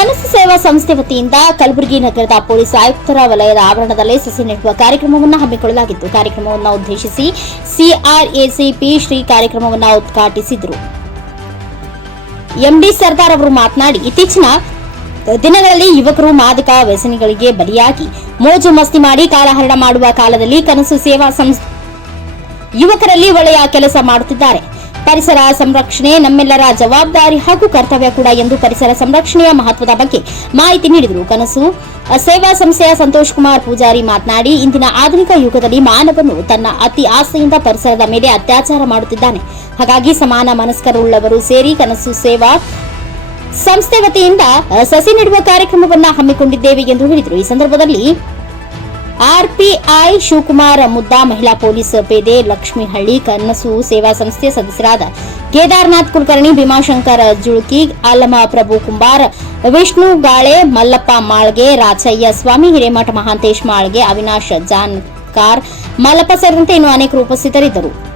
ಕನಸು ಸೇವಾ ಸಂಸ್ಥೆ ವತಿಯಿಂದ ಕಲಬುರಗಿ ನಗರದ ಪೊಲೀಸ್ ಆಯುಕ್ತರ ವಲಯದ ಆವರಣದಲ್ಲಿ ಸಸಿ ನೆಡುವ ಕಾರ್ಯಕ್ರಮವನ್ನು ಹಮ್ಮಿಕೊಳ್ಳಲಾಗಿತ್ತು. ಕಾರ್ಯಕ್ರಮವನ್ನು ಉದ್ದೇಶಿಸಿ ಸಿಆರ್ಎಸಿಪಿ ಶ್ರೀ ಕಾರ್ಯಕ್ರಮವನ್ನು ಉದ್ಘಾಟಿಸಿದರು. ಎಂಡಿ ಸರ್ದಾರ್ ಅವರು ಮಾತನಾಡಿ, ಇತ್ತೀಚಿನ ದಿನಗಳಲ್ಲಿ ಯುವಕರು ಮಾದಕ ವ್ಯಸನಿಗಳಿಗೆ ಬಲಿಯಾಗಿ ಮೋಜು ಮಸ್ತಿ ಮಾಡಿ ಕಾಲಹರಣ ಮಾಡುವ ಕಾಲದಲ್ಲಿ ಕನಸು ಸೇವಾ ಸಂಸ್ಥೆ ಯುವಕರಲ್ಲಿ ಒಳ್ಳೆಯ ಕೆಲಸ ಮಾಡುತ್ತಿದ್ದಾರೆ. ಪರಿಸರ ಸಂರಕ್ಷಣೆ ನಮ್ಮೆಲ್ಲರ ಜವಾಬ್ದಾರಿ ಹಾಗೂ ಕರ್ತವ್ಯ ಕೂಡ ಎಂದು ಪರಿಸರ ಸಂರಕ್ಷಣೆಯ ಮಹತ್ವದ ಬಗ್ಗೆ ಮಾಹಿತಿ ನೀಡಿದರು. ಕನಸು, ಸೇವಾ ಸಂಸ್ಥೆಯ ಸಂತೋಷ್ ಕುಮಾರ್ ಪೂಜಾರಿ ಮಾತನಾಡಿ, ಇಂದಿನ ಆಧುನಿಕ ಯುಗದಲ್ಲಿ ಮಾನವನು ತನ್ನ ಅತಿ ಆಸೆಯಿಂದ ಪರಿಸರದ ಮೇಲೆ ಅತ್ಯಾಚಾರ ಮಾಡುತ್ತಿದ್ದಾನೆ. ಹಾಗಾಗಿ ಸಮಾನ ಮನಸ್ಕರುಳ್ಳವರು ಸೇರಿ ಕನಸು, ಸೇವಾ ಸಂಸ್ಥೆ ವತಿಯಿಂದ ಸಸಿ ನೆಡುವ ಕಾರ್ಯಕ್ರಮವನ್ನು ಹಮ್ಮಿಕೊಂಡಿದ್ದೇವೆ ಎಂದು ಹೇಳಿದರು. ಈ ಸಂದರ್ಭದಲ್ಲಿ ಆರ್ಪಿಐ ಶಿವಕುಮಾರ್ ಮುದ್ದಾ ಮಹಿಳಾ ಪೊಲೀಸ್ ಪೇದೆ ಲಕ್ಷ್ಮೀಹಳ್ಳಿ ಕನಸು ಸೇವಾ ಸಂಸ್ಥೆ ಸದಸ್ಯರಾದ ಕೇದಾರ್ನಾಥ್ ಕುಲಕರ್ಣಿ, ಭೀಮಾಶಂಕರ್ ಜುಳ್ಕಿ ಅಲ್ಲಮ ಪ್ರಭು ಕುಂಬಾರ್, ವಿಷ್ಣು ಗಾಳೆ, ಮಲ್ಲಪ್ಪ ಮಾಳ್ಗೆ, ರಾಚಯ್ಯ ಸ್ವಾಮಿ, ಹಿರೇಮಠ ಮಹಾಂತೇಶ್ ಮಾಳ್ಗೆ, ಅವಿನಾಶ್ ಜಾನ್ಕಾರ್, ಮಲ್ಲಪ್ಪ ಸೇರಿದಂತೆ ಇನ್ನು ಅನೇಕರು ಉಪಸ್ಥಿತರಿದ್ದರು.